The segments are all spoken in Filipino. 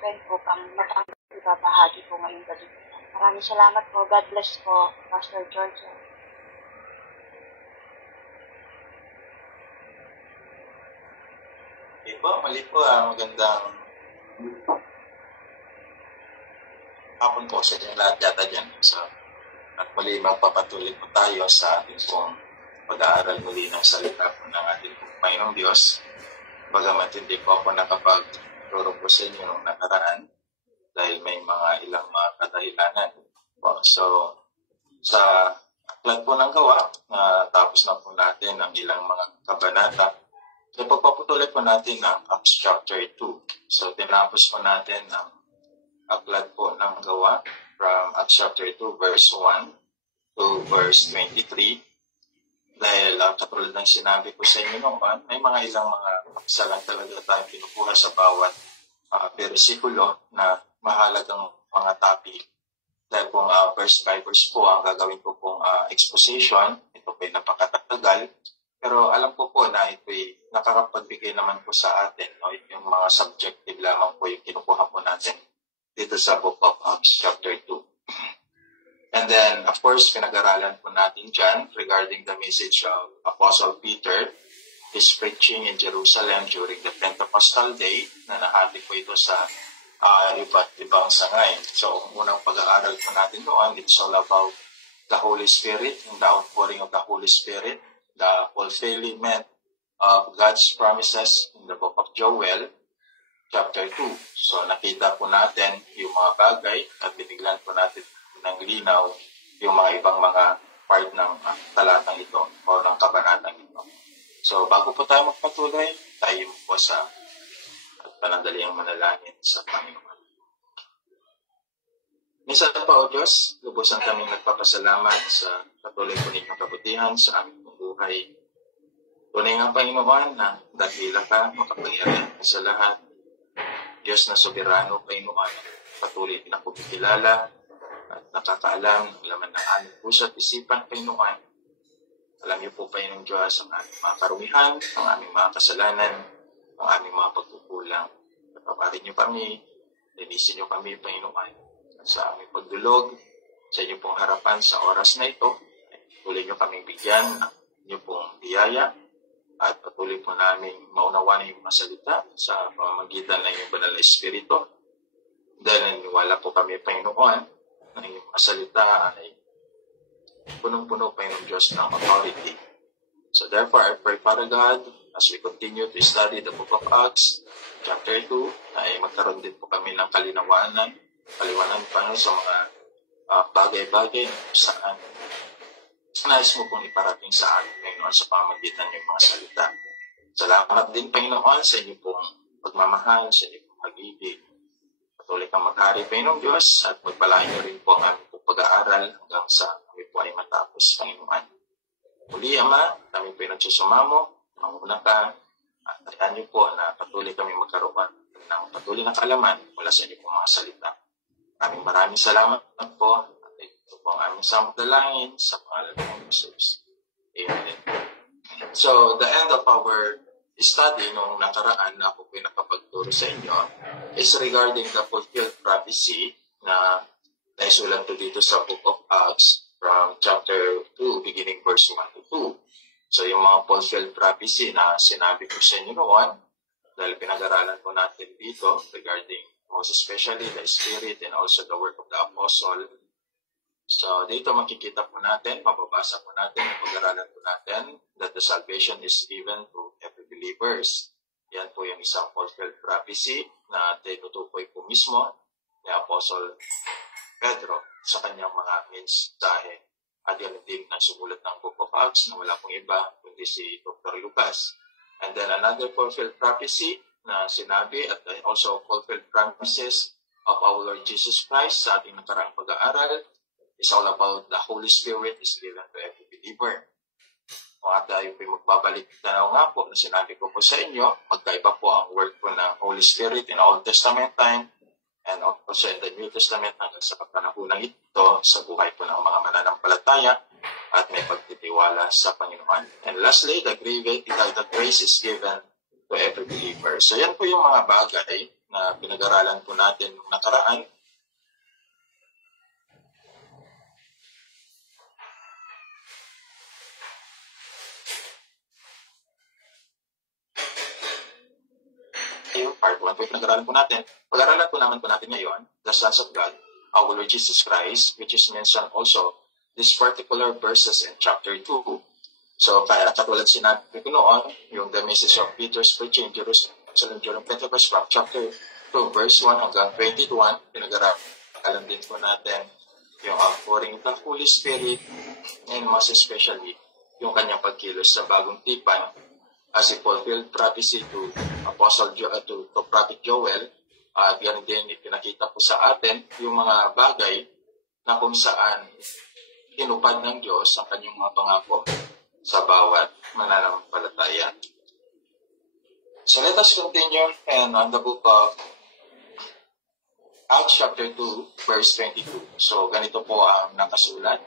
open upang ibabahagi po ngayong gabi. Maraming salamat po. God bless po, Pastor George. Okay po, mali po. Magandang hapon po sa inyo lahat yata dyan. So, at muli magpapatuloy po tayo sa ating pong pag-aaral muli ng salita po ng ating Panginoong Diyos. Bagamat hindi po ako nakapag-turo po sa inyo noong nakaraan dahil may ilang mga kadahilanan. So, sa aklat po ng gawa, tapos na po natin ang ilang mga kabanata. So, pagpaputuloy po natin ang Acts chapter 2. So, tinapos po natin ang aklat po ng gawa from Acts chapter 2, verse 1 to verse 23. Dahil katulad ng sinabi ko sa inyo noon, may ilang mga paksa lang talaga tayong pinukuha sa bawat versikulo na mahalagang mga topic. Dahil kung verse by verse po ang gagawin ko pong exposition, ito po ay napakatagal. Pero alam ko po na ito ay nakakapagbigay naman po sa atin. No? Yung mga subjective lamang po yung kinukuha po natin dito sa Book of Acts chapter 2. And then, of course, pinag-aralan po natin dyan regarding the message of Apostle Peter, his preaching in Jerusalem during the Pentecostal Day, na nahati po ito sa iba't ibang sangay. So, unang pag-aaral po natin doon, it's all about the Holy Spirit, and the outpouring of the Holy Spirit, the fulfillment of God's promises in the book of Joel, chapter 2. So, nakita po natin yung mga bagay at biniglan po natin ng linaw yung mga ibang mga part ng talatang ito o ng kabanatang ito. So, bago po tayo magpatuloy, tayo po sa panandaliang manalangin sa Panginoon. Minsan pa, O Diyos, lubusan kaming nagpapasalamat sa patuloy po ninyong kabutihan sa aming buhay. Tunay nga, Panginoon, na dakila ka, makapangyarihan ka sa lahat. Diyos na soberano, Panginoon, patuloy na kumikilala at nakakaalam ng laman ng aming puso at isipan, Panginoon. Alam niyo po, Panginoong Diyos, ang aming mga karumihan, ang aming mga kasalanan, ang aming mga pagkukulang. Paparin niyo kami, linisin niyo kami, Panginoon, sa aming pagdulog, sa inyo pong harapan sa oras na ito. Tuloy niyo kaming bigyan ng inyo pong biyaya at patuloy po namin maunawan yung mga salita sa pamamagitan ng iyong banal na Espiritu. Dahil naniniwala po kami, Panginoon, na iyong mga salita ay punong-puno, Panginoon Diyos, ng authority. So therefore, I pray, Father God, as we continue to study the book of Acts, chapter 2, ay magkaroon din po kami ng kaliwanagan, Panginoon, sa mga bagay-bagay na saan nais mo pong iparating sa amin, Panginoon, sa pamamagitan ng mga salita. Salamat din, Panginoon, sa inyo pong pagmamahal, sa inyo pong pag-ibig. Patuloy kang maghari, Panginoon Diyos, at magpalain niyo rin po ang aming pong pag-aaral hanggang sa kami po ay matapos, Panginoon. Muli, Ama, kami po ay nagsusumamo, manguna ka, at tayan niyo po na patuloy kami magkaroon ng patuloy na kaalaman mula sa inyo pong mga salita. Maraming salamat po. Ito po ang aming samudalangin sa pangalan ng Jesus. Amen. So, the end of our study nung nakaraan na ako po nakapagturo sa inyo is regarding the fulfilled prophecy na naisulat to dito sa Book of Acts from chapter 2, beginning verse 1 to 2. So, yung mga fulfilled prophecy na sinabi ko sa inyo noon, dahil pinag-aralan po natin dito regarding most especially the Spirit and also the work of the Apostle. So, dito makikita po natin, mababasa po natin, pag-aralan po natin that the salvation is given to every believers. Yan po yung isang fulfilled prophecy na tinutukoy po mismo ni Apostle Pedro sa kanyang mga mensahe. At yan din ang sumulat ng Book of Acts na wala pong iba kundi si Dr. Lucas. And then another fulfilled prophecy na sinabi at also fulfilled promises of our Lord Jesus Christ sa ating nakaraang pag-aaral is all about the Holy Spirit is given to every believer. At tayo po magbabalik tanaw nga po na sinabi ko po sa inyo, magkaiba po ang work po ng Holy Spirit in the Old Testament time and also in the New Testament hanggang sa panahon ito sa buhay po ng mga mananampalataya at may pagtitiwala sa Panginoon. And lastly, the grace is given to every believer. So yan po yung mga bagay na pinag-aralan po natin noong nakaraan. Yung part 1 po yung pinag-aralan po natin. Pag-aralan po naman po natin ngayon, the Sons of God, our Lord Jesus Christ, which is mentioned also these particular verses in chapter 2. So, kaya katulad sinabi ko noon, yung the message of Peter's preaching in Jerusalem during Pentecost from chapter 2, verse 1 hanggang 21, pinag-aralan din po natin yung outpouring of the Holy Spirit and most especially yung kanyang pagkilos sa bagong tipan as he fulfilled prophecy to to Prophet Joel. At yan din ipinakita po sa atin yung mga bagay na kung saan tinupad ng Diyos ang kanyang mga pangako sa bawat mananampalataya. So let us continue and on the book of Acts chapter 2, verse 22. So ganito po ang nakasulat.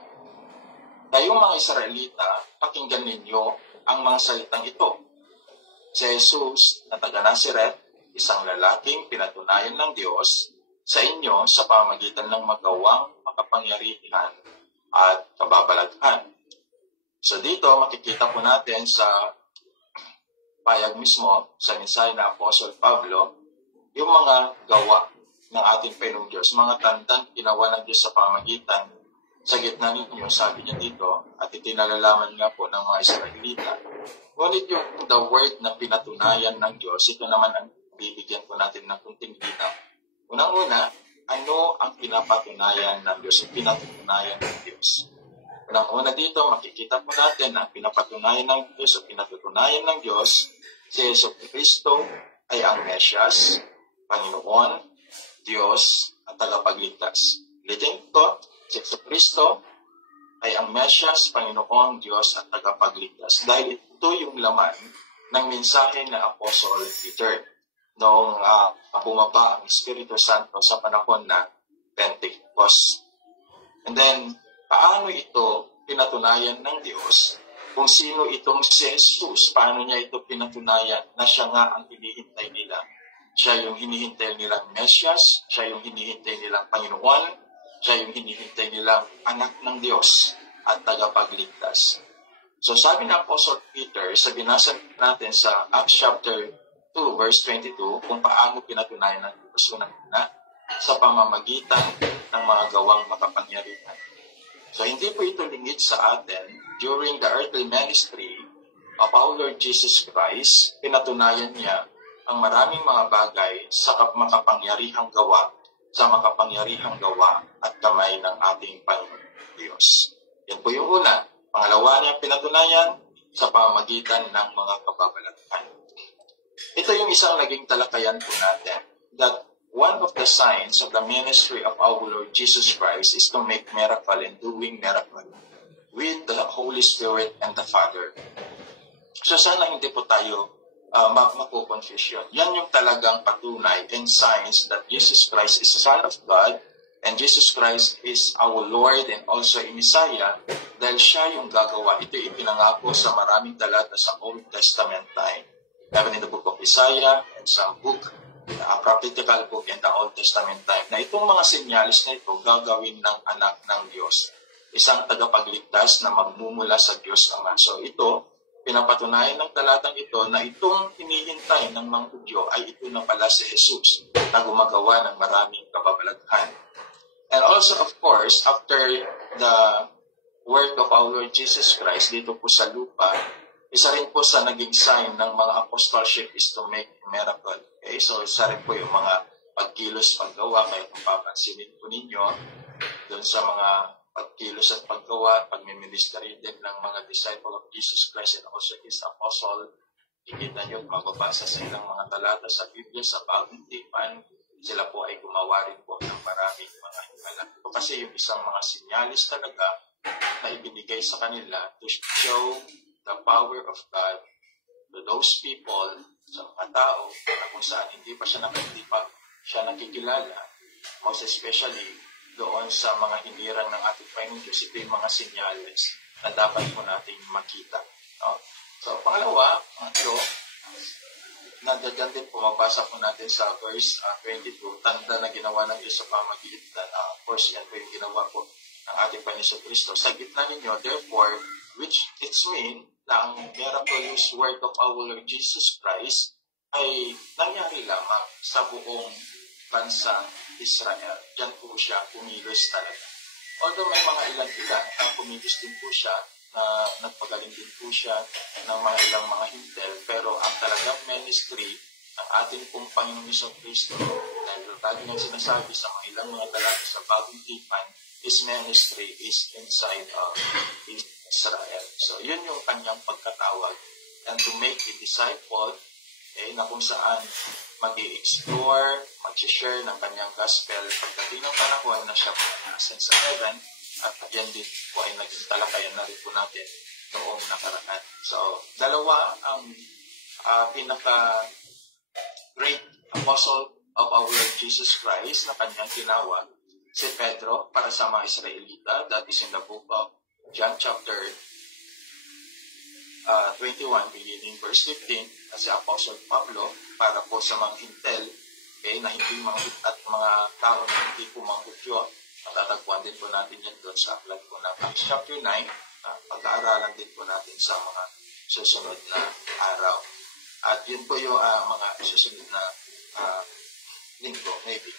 Kayong mga Israelita, pakinggan ninyo ang mga salitang ito. Si Jesus na taga Nazaret, isang lalaking pinatunayan ng Diyos sa inyo sa pamamagitan ng magawang makapangyarihan at kababalaghan. So dito makikita po natin sa payag mismo sa mensahe na Apostle Pablo yung mga gawa ng ating Panginoong Diyos, mga tandang ginawa ng Diyos sa pamamagitan sa gitna ninyo, sabi niya dito, at itinalalaman nga po ng mga Israelita. Ngunit yung the word na pinatunayan ng Diyos, ito naman ang bibigyan po natin ng kunting linaw. Unang-una, ano ang pinapatunayan ng Diyos, yung pinatunayan ng Diyos? Unang-una dito, makikita po natin ang pinapatunayan ng Diyos, o pinatutunayan ng Diyos, si Yesu Cristo ay ang Mesyas, Panginoon, Diyos, at tagapagligtas. Ulitin ko, si Yesu Cristo ay ang Mesyas, Panginoon, Diyos, at tagapagligtas. Dahil ito yung laman ng mensahe ng Apostle Peter noong bumaba ang Espiritu Santo sa panahon na Pentecost. And then, paano ito pinatunayan ng Diyos? Kung sino itong si Jesus, paano niya ito pinatunayan na siya nga ang hinihintay nila? Siya yung hinihintay nilang Mesyas, siya yung hinihintay nilang Panginoon, siya yung hinihintay nilang anak ng Diyos at tagapagligtas. So sabi ng Apostle Peter, sa binasa natin sa Acts chapter 2, verse 22, kung paano pinatunayan ng Diyos unang-una sa pamamagitan ng mga gawang makapangyarihan. So hindi po ito lingid sa atin. During the earthly ministry of our Lord Jesus Christ, pinatunayan niya ang maraming mga bagay sa makapangyarihang gawa, sa makapangyarihang gawa at kamay ng ating Panginoon Diyos. Yan po yung una. Pangalawa niya pinatunayan sa pamamagitan ng mga kababalaghan. Ito yung isang naging talakayan po natin, that one of the signs of the ministry of our Lord Jesus Christ is to make miracle and doing miracle with the Holy Spirit and the Father. So sana hindi po tayo makukonfusyon. Yan yung talagang patunay and signs that Jesus Christ is the Son of God and Jesus Christ is our Lord and also a Messiah dahil siya yung gagawa. Ito ipinangako sa maraming talata sa Old Testament time. Even in the book of Isaiah and some book, prophetical book in the Old Testament time, na itong mga sinyalis na ito gagawin ng anak ng Diyos. Isang tagapagligtas na magmumula sa Diyos Ama. So ito, pinapatunayan ng talatang ito na itong hinihintay ng mga Hudyo ay ito na pala si Jesus na gumagawa ng maraming kababalaghan. And also, of course, after the work of our Lord Jesus Christ dito po sa lupa, isa rin po sa naging sign ng mga apostleship is to make miracle. Okay? So, isa rin po yung mga pagkilos, paggawa. Kaya kung papansinin po ninyo, doon sa mga pagkilos at paggawa, pagmiministry din ng mga disciple of Jesus Christ and also His apostle, ikita nyo, mababasa sa ilang mga talata sa Biblia, sa Bagong Tipan, sila po ay gumawa rin po ng maraming mga himala. Ito kasi yung isang mga sinyalis talaga na ibinigay sa kanila to show the power of God to those people, sa mga tao, na kung saan hindi pa siya nakikilala, most especially doon sa mga hinirang ng ating Panginoon Diyos. Ito yung mga sinyales na dapat po natin makita. No? So, pangalawa, nandiyan din pumabasa po natin sa verse 22, tanda na ginawa ng Diyos sa pamagitan. Of course, yan po yung ginawa po ng ating Panginoon Kristo. Sa gitna ninyo, therefore, which it's mean na ang miraculous work of our Lord Jesus Christ ay nangyari lamang sa buong bansa Israel. Diyan po siya kumilos talaga. Although may mga ilan-ilan na kumilos din po siya, na nagpagaling din po siya ng mga ilang mga hintel, pero ang talagang ministry ng ating pong Panginoon Kristo, dahil lagi niyang sinasabi sa mga ilang mga talata sa Bagong Tipan, His ministry is inside of Israel. So, yun yung kanyang pagkatawag. And to make a disciple, na kung saan mag-i-explore, mag-share ng kanyang gospel pagdating ng panahon na siya po nasan sa heaven, at yan din po ay naging talakayan na rin po natin noong nakaraan. So, dalawa ang pinaka-great apostle of our Lord Jesus Christ na kanyang tinawag, si Pedro, para sa mga Israelita. That is in the book of John chapter 21, beginning verse 15, si Apostle Pablo, para po sa mga hintel, na hindi mga at mga tao na hindi po mga Hudyo. Matatagpuan din po natin yan doon sa aklat po na Acts chapter 9. Pag-aaralan din po natin sa mga susunod na araw. At yun po yung mga susunod na linggo, maybe.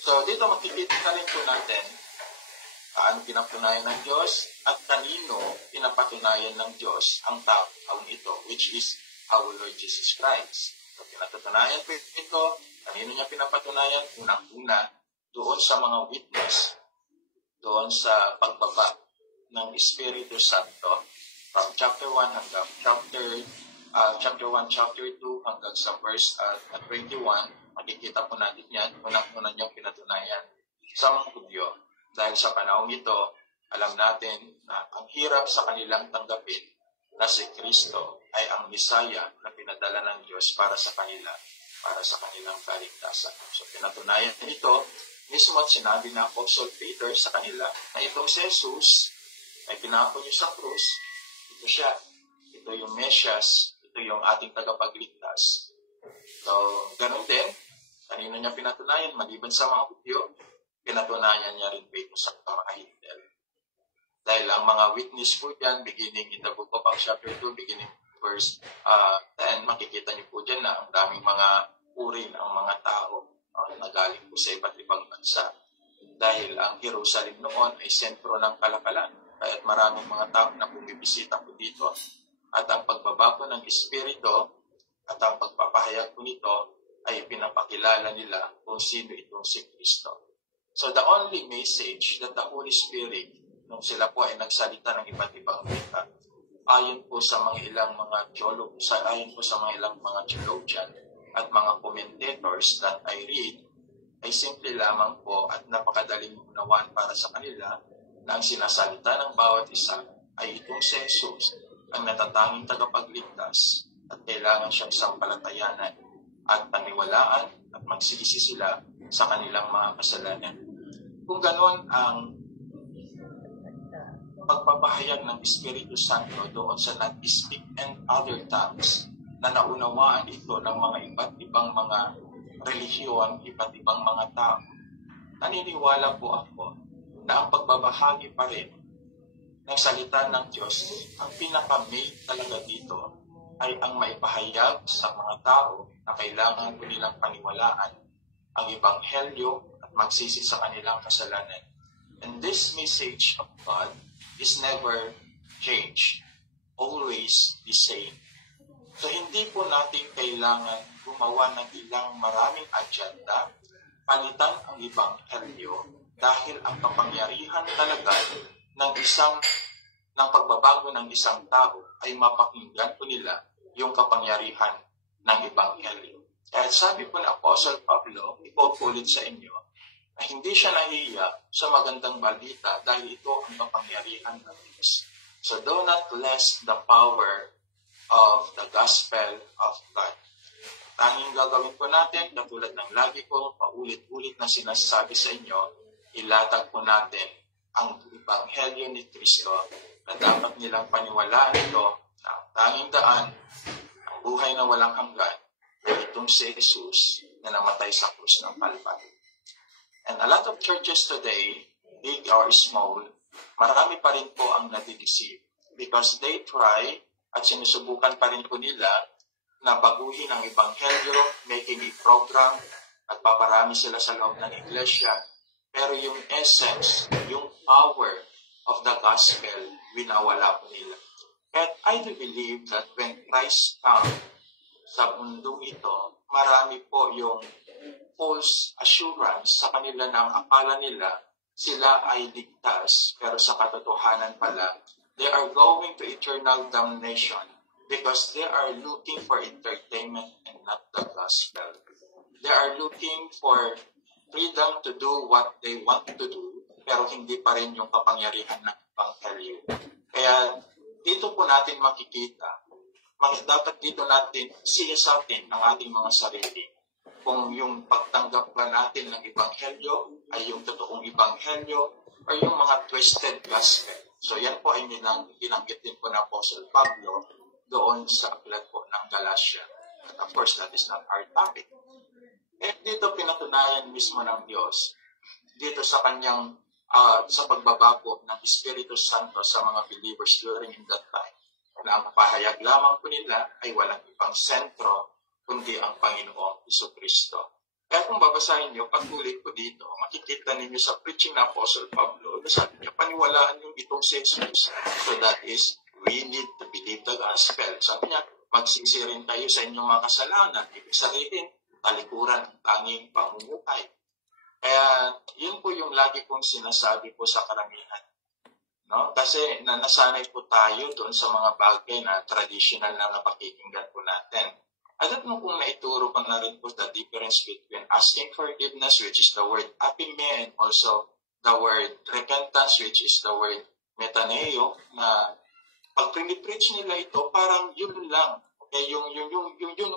So, dito makikita na rin po natin ano pinapatunayan ng Diyos at kanino pinapatunayan ng Diyos ang taong ito, which is our Lord Jesus Christ. So, pinapatunayan po ito, kanino niya pinapatunayan? Unang-una, doon sa mga witness, doon sa pagbaba ng Espiritu Santo, from chapter 1 hanggang chapter 1, chapter 2 hanggang sa verse 21, makikita po natin yan, unang-una niyang pinatunayan sa mga Hudyo. Dahil sa panahon ito, alam natin na ang hirap sa kanilang tanggapin na si Kristo ay ang Misaya na pinadala ng Diyos para sa kanila, para sa kanilang kaligtasan. So pinatunayan ito, mismo at sinabi na Apostle Peter sa kanila na itong si Jesus ay pinako niyo sa krus. Ito siya. Ito yung Mesias. Ito yung ating tagapagligtas. So, ganun din. Kanino niya pinatunayan? Maliban sa mga Hudyo, pinatunayan niya rin ito sa mga hintel. Dahil ang mga witness po dyan, beginning in the book of Acts chapter 2, beginning verse 10, makikita niyo po dyan na ang daming mga uri ng mga tao nagaling po sa iba't ibang bansa. Dahil ang Jerusalem noon ay sentro ng kalakalan. Kaya't maraming mga tao na bumibisita po dito. At ang pagbaba po ng Espiritu at ang pagpapahayag po nito ay pinapakilala nila kung sino itong si Kristo. So the only message that the Holy Spirit, nung sila po ay nagsalita ng iba't ibang wika, ayon po sa mga ilang mga theologian at mga commentators that I read, ay simple lamang po at napakadaling unawaan para sa kanila na ang sinasalita ng bawat isa ay itong si Jesus, ang natatanging tagapagligtas, at kailangan siyang sampalatayanan at paniwalaan at magsisi sila sa kanilang mga kasalanan. Kung ganon ang pagpapahayag ng Espiritu Santo doon sa not-speak and other tongues, na naunawaan ito ng mga iba't ibang mga relihiyon, iba't ibang mga tao, naniniwala po ako na ang pagbabahagi pa rin ng salita ng Diyos, ang pinaka-main talaga dito ay ang maipahayag sa mga tao na kailangan po nilang paniwalaan ang Ebanghelyo at magsisi sa kanilang kasalanan. And this message of God is never changed, always the same. So hindi po natin kailangan gumawa ng ilang maraming agenda, palitan ang Ebanghelyo, dahil ang kapangyarihan talaga ng pagbabago ng isang tao ay mapakinggan po nila yung kapangyarihan ng Ebanghelyo. Kaya sabi po ng Apostle Pablo, ipupulit sa inyo, na hindi siya nahiya sa magandang balita dahil ito ang kapangyarihan ng Diyos. So do not less the power of the gospel of God. Tanging gagawin po natin, katulad ng lagi ko paulit-ulit na sinasabi sa inyo, ilatag po natin ang Ebanghelyo ni Kristo na dapat nilang paniwalaan ito na ang tanging daan, ang buhay na walang hanggan, itong si Jesus na namatay sa krus ng Calvary. And a lot of churches today, big or small, marami pa rin po ang nadideceive because they try at sinusubukan pa rin po nila na baguhin ang ebanghelyo, making a program, at paparami sila sa loob ng iglesia. Pero yung essence, yung power of the gospel, winawala po nila. And I do believe that when Christ comes sa mundong ito, marami po yung false assurance sa kanila ng akala nila sila ay ligtas, pero sa katotohanan pala, they are going to eternal damnation because they are looking for entertainment and not the gospel. They are looking for freedom to do what they want to do, pero hindi pa rin yung kapangyarihan ng Ebanghelyo. Kaya dito po natin makikita, dapat dito natin siyasatin ang ating mga sarili. Kung yung pagtanggap ba natin ng Ebanghelyo ay yung totoong Ebanghelyo o yung mga twisted gospel. So yan po ay binanggit din po ng Apostle Pablo doon sa aklat po ng Galatia. And of course, that is not our topic. Eh dito pinatunayan mismo ng Diyos, dito sa kanyang sa pagbabago ng Espiritu Santo sa mga believers during that time, na ang pahayag lamang po nila ay walang ibang sentro kundi ang Panginoong Jesucristo. Kaya kung babasahin niyo, patuloy po dito, makikita ninyo sa preaching na Apostle Pablo, na sabi niya, paniwalaan yung itong si Jesus. So that is, we need to believe the gospel. Sabi niya, magsisi rin kayo sa inyong mga kasalanan. Ibig sabihin, talikuran ang tanging pamumuhay. Kaya, yun po yung lagi kong sinasabi po sa karamihan. No? Kasi nasanay po tayo doon sa mga bagay na traditional na napakikinggan po natin. Alam mo kung naituro ko na rin po the difference between asking forgiveness, which is the word apime, and also the word repentance, which is the word metaneo, na pag pinipreach nila ito, parang yun lang. Okay, yung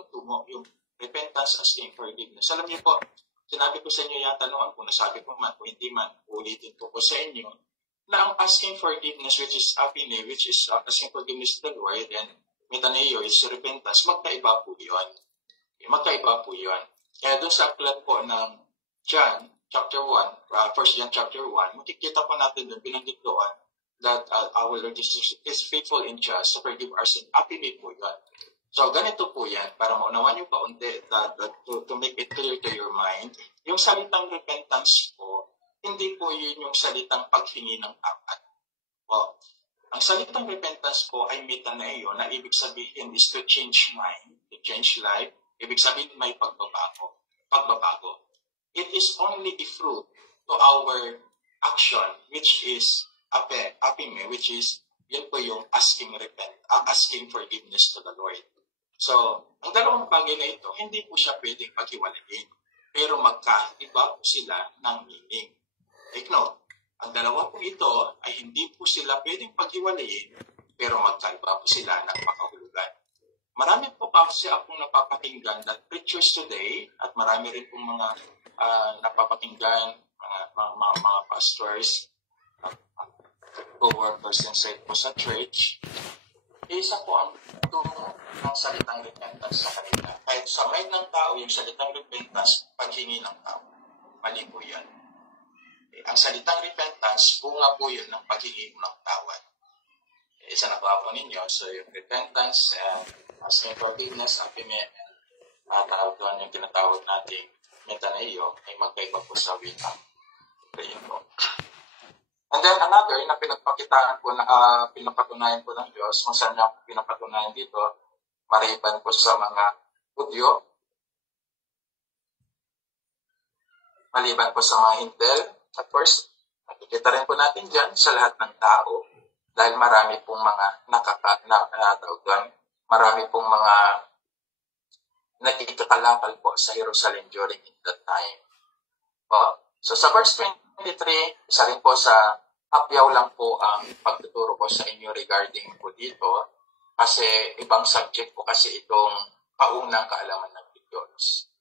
tungo, yung repentance, asking forgiveness. Alam niyo po, sinabi ko sa inyo yata noon, kung nasabi ko man, kung hindi man, ulitin ko po sa inyo, na ang asking forgiveness, which is apine, which is asking forgiveness to the Lord, and metaneo is repentance, magkaiba po yun. Magkaiba po yun. Kaya doon sa aklat po ng John, chapter 1, 1 John chapter 1, makikita po natin doon, binanggit doon, that our Lord Jesus is faithful and just to forgive our sin. Apine po yun. So, ganito po yan, para maunawan nyo kaunti, to make it clear to your mind, yung salitang repentance po, hindi po yun yung salitang paghingi ng tapat. Po. Ang salitang repentance po ay metaneo, na ibig sabihin is to change mind, to change life. Ibig sabihin may pagbabago. It is only a fruit to our action, which is apime, which is, yun po yung asking forgiveness to the Lord. So, ang dalawang bagay na ito, hindi po siya pwedeng paghiwalayin. Pero magkaiba po sila ng meaning. Take note, ang dalawa po ito ay hindi po sila pwedeng paghiwalayin, pero magkaiba po sila ng makahulugan. Marami po kasi akong napapakinggan that preachers today, at marami rin pong mga napapakinggan, mga pastors, co-workers and said po sa church, isa po ang tungo ng salitang repentance sa kanila. Kahit sa mind ng tao, yung salitang repentance, paghingi ng tao. Mali po yan. Ang salitang repentance, bunga po yun ng paghingi ng tawad. Isa na po ninyo. So, yung repentance, asking forgiveness, apime, tawag doon yung tinatawag natin metaneo, ay magkaiba po sa wika. Ayun po. And then another na pinagpakitaan po, pinapatunayan po ng Diyos, kung saan niya pinapatunayan dito, mariban po sa mga Hudyo, maliban po sa mga Hintel. Of course, nakikita rin po natin dyan sa lahat ng tao, dahil marami pong mga marami pong mga nakikakalakal po sa Jerusalem during that time. So sa verse 23, isa rin po sa hapyaw lang po ang pagtuturo ko sa inyo regarding po dito, kasi ibang subject po kasi itong kaunang kaalaman ng Diyos.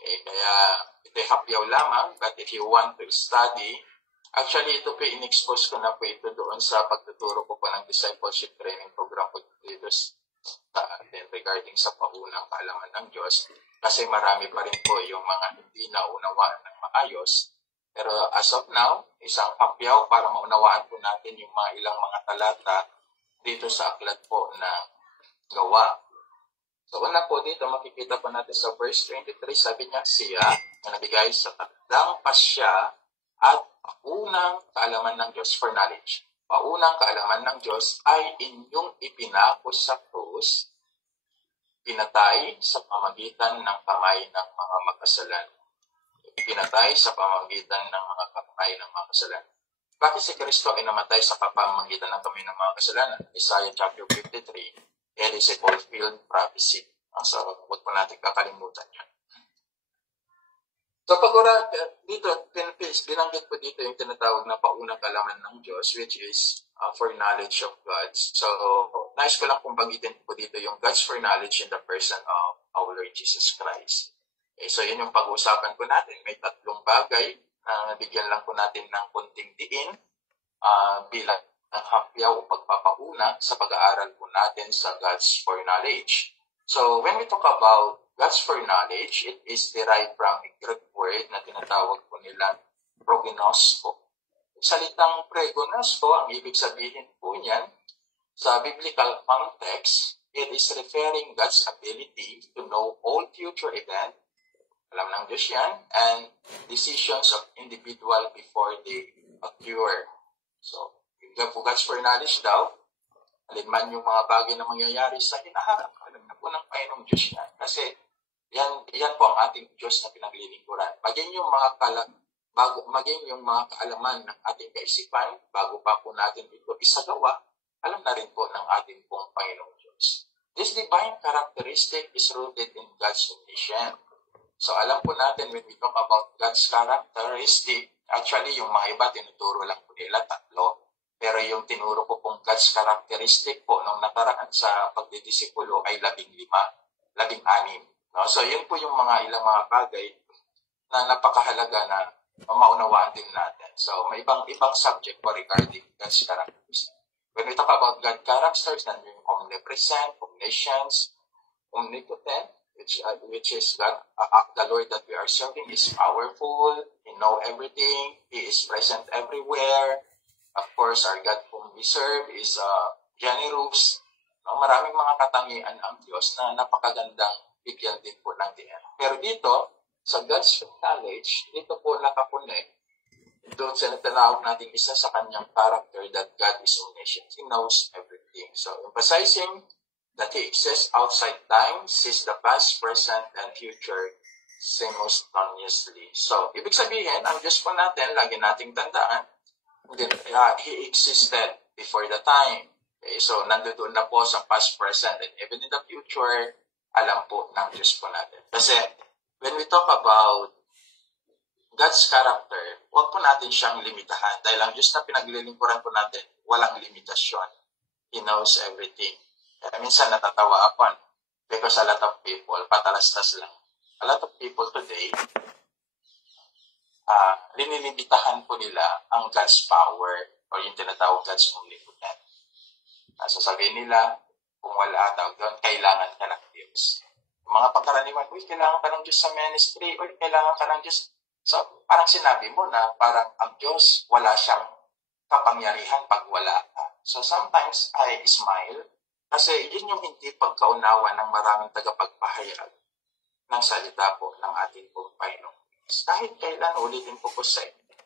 Okay, kaya ito ay hapyaw lamang, but if you want to study, actually ito po in-expose ko na po ito doon sa pagtuturo ko po ng discipleship training program po dito atin regarding sa paunang kaalaman ng Diyos. Kasi marami pa rin po yung mga hindi naunawaan ng maayos. Pero as of now, isang papyaw para maunawaan po natin yung mga ilang mga talata dito sa aklat po ng Gawa. So una po dito, makikita po natin sa verse 23, sabi niya, siya na nabigay sa takdang pasya at paunang kaalaman ng Diyos for knowledge. Paunang kaalaman ng Diyos ay inyong ipinako sa krus, pinatay sa pamagitan ng kamay ng mga makasalanan. Pinatay sa pamamagitan ng mga kamay ng mga kasalanan. Bakit si Kristo ay namatay sa pamamagitan ng kamay ng mga kasalanan? Isaiah chapter 53, it is a fulfilled prophecy. So, huwag po natin kakalimutan yan. So, dito, binanggit po dito yung tinatawag na paunang kaalaman ng Diyos, which is for knowledge of God. So, nais ko lang kung banggitin po dito yung God's for knowledge in the person of our Lord Jesus Christ. Okay, so, yun yung pag-uusapan po natin. May tatlong bagay na bigyan lang po natin ng kunting diin bilang ng hapyaw o pagpapauna sa pag-aaral po natin sa God's for knowledge. So, when we talk about God's for knowledge, it is derived from a Greek word na tinatawag po nila prognosko. Salitang prognosko, ang ibig sabihin po niyan, sa biblical context, it is referring God's ability to know all future events, alam ng Diyos yan, and decisions of individual before they occur. So, yung God's for knowledge daw, alinman yung mga bagay na mangyayari sa hinaharap, alam na po ng Panginoong Diyos yan. Kasi, yan po ang ating Diyos na pinaglilingkuran. Maging yung mga kaalaman ng ating kaisipan, bago pa po natin ito isagawa, alam na rin po ng ating pong Panginoong Diyos. This divine characteristic is rooted in God's omniscience. So, alam po natin when we talk about God's characteristic, actually, yung mga iba, tinuturo lang po nila tatlo. Pero yung tinuro ko pong God's characteristic po nung nakaraan sa pagdidisipulo ay 15, 16. No? So, yun po yung mga ilang mga bagay na napakahalaga na maunawaan din natin. So, may ibang subject po regarding God's characteristics. When we talk about God's characteristics, then yung omnipresent, omniscience, omnipotent, which is God, the Lord that we are serving is powerful, He knows everything, He is present everywhere. Of course, our God whom we serve is generous. No? Maraming mga katangian ang Diyos na napakagandang bigyan din po ng diyan. Pero dito, sa God's knowledge, dito po nakakonect doon sa natanawag natin isa sa kanyang character that God is omniscient. He knows everything. So, emphasizing that He exists outside time, sees the past, present, and future simultaneously. So, ibig sabihin, ang Diyos po natin, lagi nating tandaan, He existed before the time. Okay, so, nandoon na po sa past, present, and even in the future, alam po ng Diyos po natin. Kasi, when we talk about God's character, huwag po natin siyang limitahan. Dahil ang Diyos na pinaglilingkuran po natin, walang limitasyon. He knows everything. Kaya minsan natatawa ako because a lot of people, patalastas lang. A lot of people today, linilimitahan po nila ang God's power o yung tinatawag God's omnipotent. Sasabihin nila, kung wala tawag doon, kailangan ka ng Diyos. Yung mga pagkaraniwan, kailangan ka ng Diyos sa ministry, kailangan ka ng Diyos. So, parang sinabi mo na parang ang Diyos, wala siyang kapangyarihan pag wala ka. So, sometimes I smile kasi yun yung hindi pagkaunawa ng maraming tagapagpahayag ng salita po ng ating pong Panginoon. Kahit kailan, ulitin po ko sa inyo,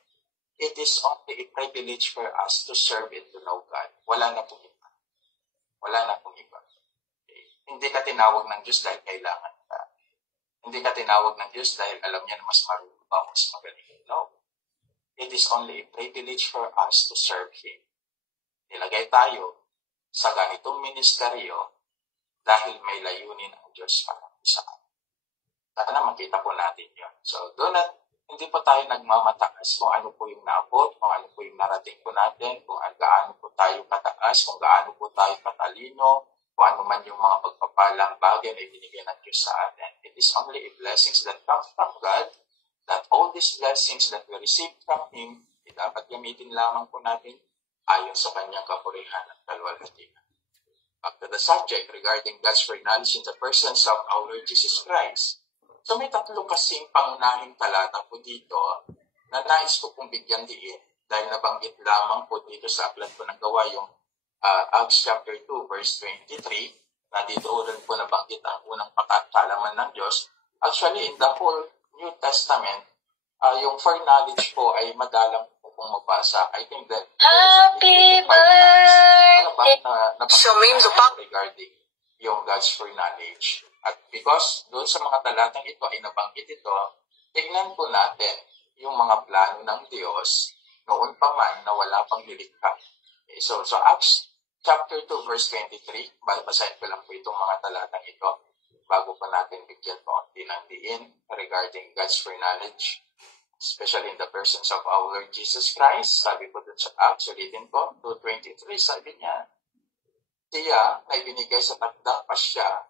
it is only a privilege for us to serve and to know God. Wala na pong iba. Wala na pong iba. Okay. Hindi ka tinawag ng Diyos dahil kailangan ka. Hindi ka tinawag ng Diyos dahil alam niya na mas marunong pa, mas magaling. No. It is only a privilege for us to serve Him. Nilagay tayo sa ganitong ministeryo dahil may layunin ang Diyos para sa atin. Sana makita po natin yun. So, doon hindi po tayo nagmamataas kung ano po yung naabot, kung ano po yung narating po natin, kung gaano po tayo kataas, kung gaano po tayo katalino, kung ano man yung mga pagpapalang bagay na ibinigay ng Diyos sa atin. It is only a blessings that come from God, that all these blessings that we receive from Him, dapat gamitin lamang po natin ayon sa kanyang kapurihan at kalwalhatian. back to the subject regarding God's foreknowledge in the persons of our Lord Jesus Christ. So may tatlo kasing pangunahing talata po dito na nais ko pong bigyan diin dahil nabanggit lamang po dito sa aklat ko ng gawa yung Acts chapter 2 verse 23 na dito rin po nabanggit ang unang pagkakalaman ng Diyos. Actually, in the whole New Testament, yung foreknowledge po ay madalang po kung mabasa. I think that Happy birthday. Regarding yung God's foreknowledge. At because doon sa mga talatang ito ay nabanggit ito, tignan po natin yung mga plano ng Diyos noon pa man na wala pang nilikha. Okay, so Acts chapter 2 verse 23, basahin ko lang po itong mga talatang ito bago pa natin bigyan po ng diin regarding God's foreknowledge, especially in the persons of our Lord Jesus Christ. Sabi po dun sa Acts, ulitin ko, 2:23, sabi niya, siya ay binigay sa takdang pasya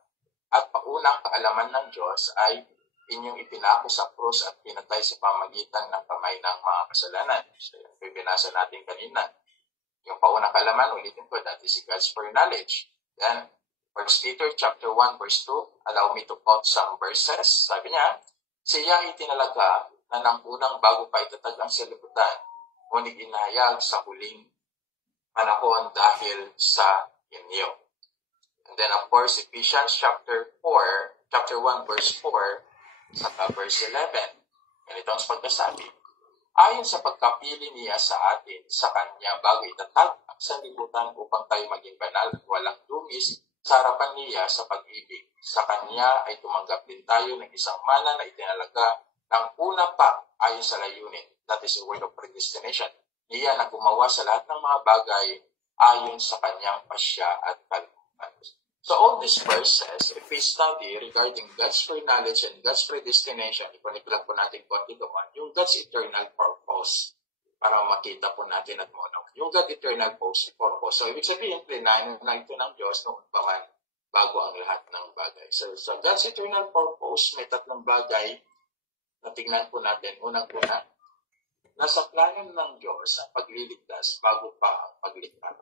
at paunang kaalaman ng Diyos ay inyong ipinako sa krus at pinatay sa pamagitan ng kamay ng mga kasalanan. So, yung binasa natin kanina. Yung paunang kaalaman, ulitin ko, that is God's foreknowledge. Then, 1 Peter chapter 1 verse 2, allow me to quote some verses. Sabi niya, siya ay tinalaga na nang unang bago pa itatag ang salibutan, ngunit inahayag sa huling panahon dahil sa inyo. And then of course, Ephesians chapter 1 verse 4, saka verse 11. Ganito ang pagkasabi. Ayon sa pagkapili niya sa atin, sa Kanya bago itatag ang sanlibutan upang tayo maging banal at walang dumis sa harapan niya sa pag-ibig. Sa Kanya ay tumanggap din tayo ng isang mana na itinalaga ng una pa ayon sa layunin. That is the word of predestination. Niya na gumawa sa lahat ng mga bagay ayon sa Kanyang pasya at kalooban. So all these verses, if we study regarding God's foreknowledge and God's predestination, ipanik lang po natin konti doon, yung God's eternal purpose, para makita po natin at muna. Yung God eternal purpose. So ibig sabihin, plinanin na ito ng Diyos noon pa man bago ang lahat ng bagay. So God's eternal purpose, may tatlong bagay na tingnan po natin. Unang-una, nasa plano ng Diyos ang pagliligtas bago pa ang paglikha.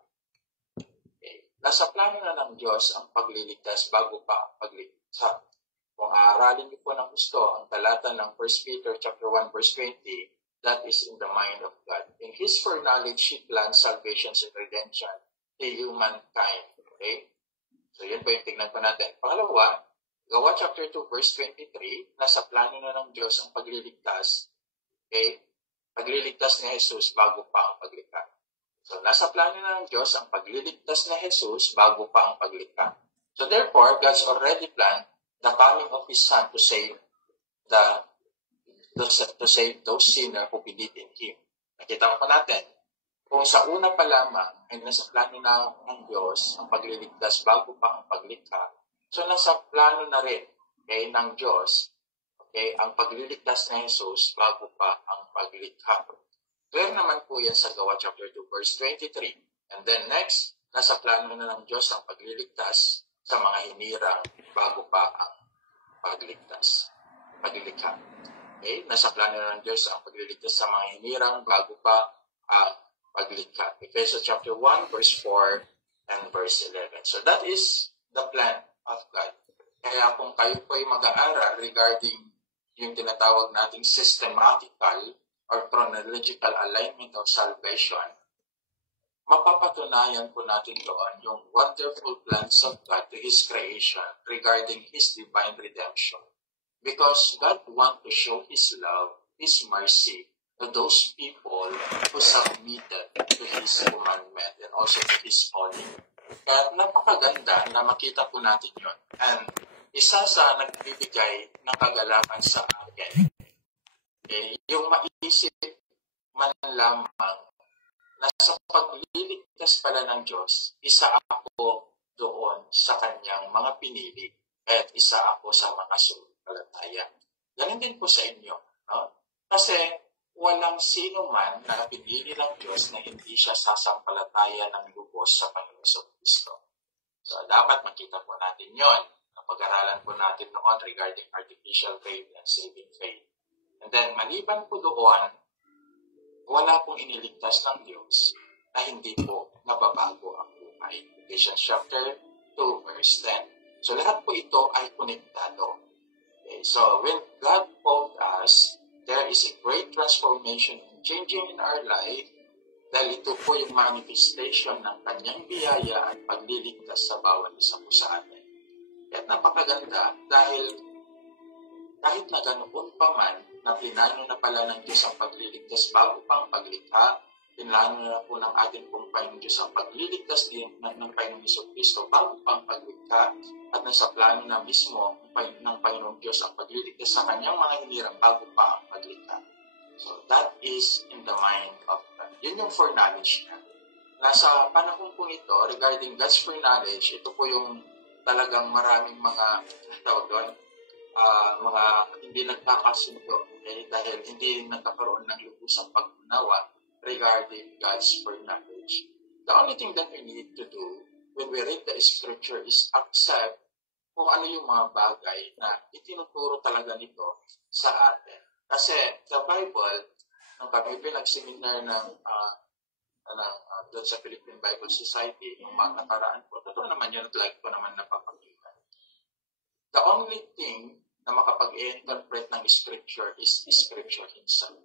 Okay. Nasa plano na ng Diyos ang pagliligtas bago pa ang paglikha. Kung aaralin niyo po ng gusto ang talata ng 1 Peter chapter 1 verse 20, that is in the mind of God. In His foreknowledge, He planned salvation and redemption to humankind. Okay? So yan po yung tingnan po natin. Pangalawa, Gawa chapter 2 verse 23, nasa plano na ng Diyos ang pagliligtas. Okay? Pagliligtas ni Jesus bago pa ang paglikha. So nasa plano na ng Diyos ang pagliligtas ni Jesus bago pa ang paglikha. So therefore, God's already planned the coming of His Son to save those sinners who believe in Him. Nakita po natin, kung sa una pa lamang ay nasa plano na ng Diyos ang pagliligtas bago pa ang paglikha, so nasa plano na rin ng Diyos ang pagliligtas na Jesus bago pa ang paglikha. Clear naman po yan sa Gawa chapter 2 verse 23. And then next, nasa plano na ng Diyos ang pagliligtas sa mga hinirang bago pa ang paglikha. Okay? Nasa plano na ng Diyos ang pagliligtas sa mga hinirang bago pa ang paglikha. Ephesians chapter 1 verse 4 and verse 11. So that is the plan of God. Kaya kung kayo po ay mag-aaral regarding yung tinatawag nating systematical or chronological alignment of salvation, mapapatunayan po natin doon yung wonderful plans of God to His creation regarding His divine redemption. Because God wants to show His love, His mercy to those people who submitted to His commandment and also to His calling. Kaya napakaganda na makita po natin yun. And isa sa nagbibigay ng kagalakan sa akin, yung maisip man lamang na sa pagliligtas pala ng Diyos, isa ako doon sa Kanyang mga pinili at isa ako sa mga sumampalataya. Ganun din po sa inyo. No? Kasi walang sino man na pinili ng Diyos na hindi siya sasampalataya ng lubos sa Panginoong Kristo. So, dapat makita po natin yon. Pag-aralan po natin noon regarding artificial faith and saving faith. And then, maliban po doon, wala pong iniligtas ng Diyos na hindi po nababago ang buhay. Ephesians chapter to verse 10. So lahat po ito ay konektado. Okay? So when God called us, there is a great transformation and changing in our life dahil ito po yung manifestation ng kanyang biyaya at pagliligtas sa bawat isa po sa atin. At napakaganda dahil kahit na ganoon pa man, na pinano na pala ng Diyos ang pagliligtas bago pang paglikha, pinano na po ng ating pong Panginoon Diyos ang pagliligtas din ng Panginoong Jesucristo bago pang paglikha, at nasa plano na mismo ng Panginoong Diyos ang pagliligtas sa kanyang mga hinirang bago pa ang paglikha. So that is in the mind of God. Yun yung foreknowledge niya. Nasa panahon po ito, regarding God's foreknowledge, ito po yung talagang maraming mga mga hindi nagkakasundo dahil hindi nagkakaroon ng lubusang pag-unawa regarding God's foreknowledge. The only thing that we need to do when we read the scripture is accept kung ano yung mga bagay na itinuturo talaga nito sa atin. Kasi sa Bible, nung kami pinag-seminar doon sa Philippine Bible Society, yung mga nakaraan po, totoo naman yun at live ko naman napapakita. The only thing na makapag-interpret ng scripture is scripture himself.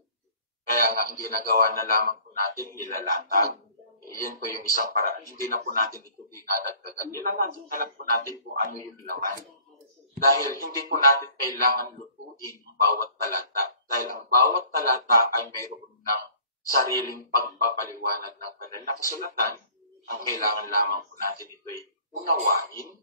Kaya nga, ang ginagawa na lamang po natin, nilalatag. Yan po yung isang paraan. Hindi na po natin ito dinadagdagan. Nilalatag na lang po natin kung ano yung laman. Dahil hindi po natin kailangan lutuin ang bawat talata. Dahil ang bawat talata ay mayroon ng sariling pagpapaliwanag ng kanal na kasulatan. Ang kailangan lamang po natin ito ay unawain,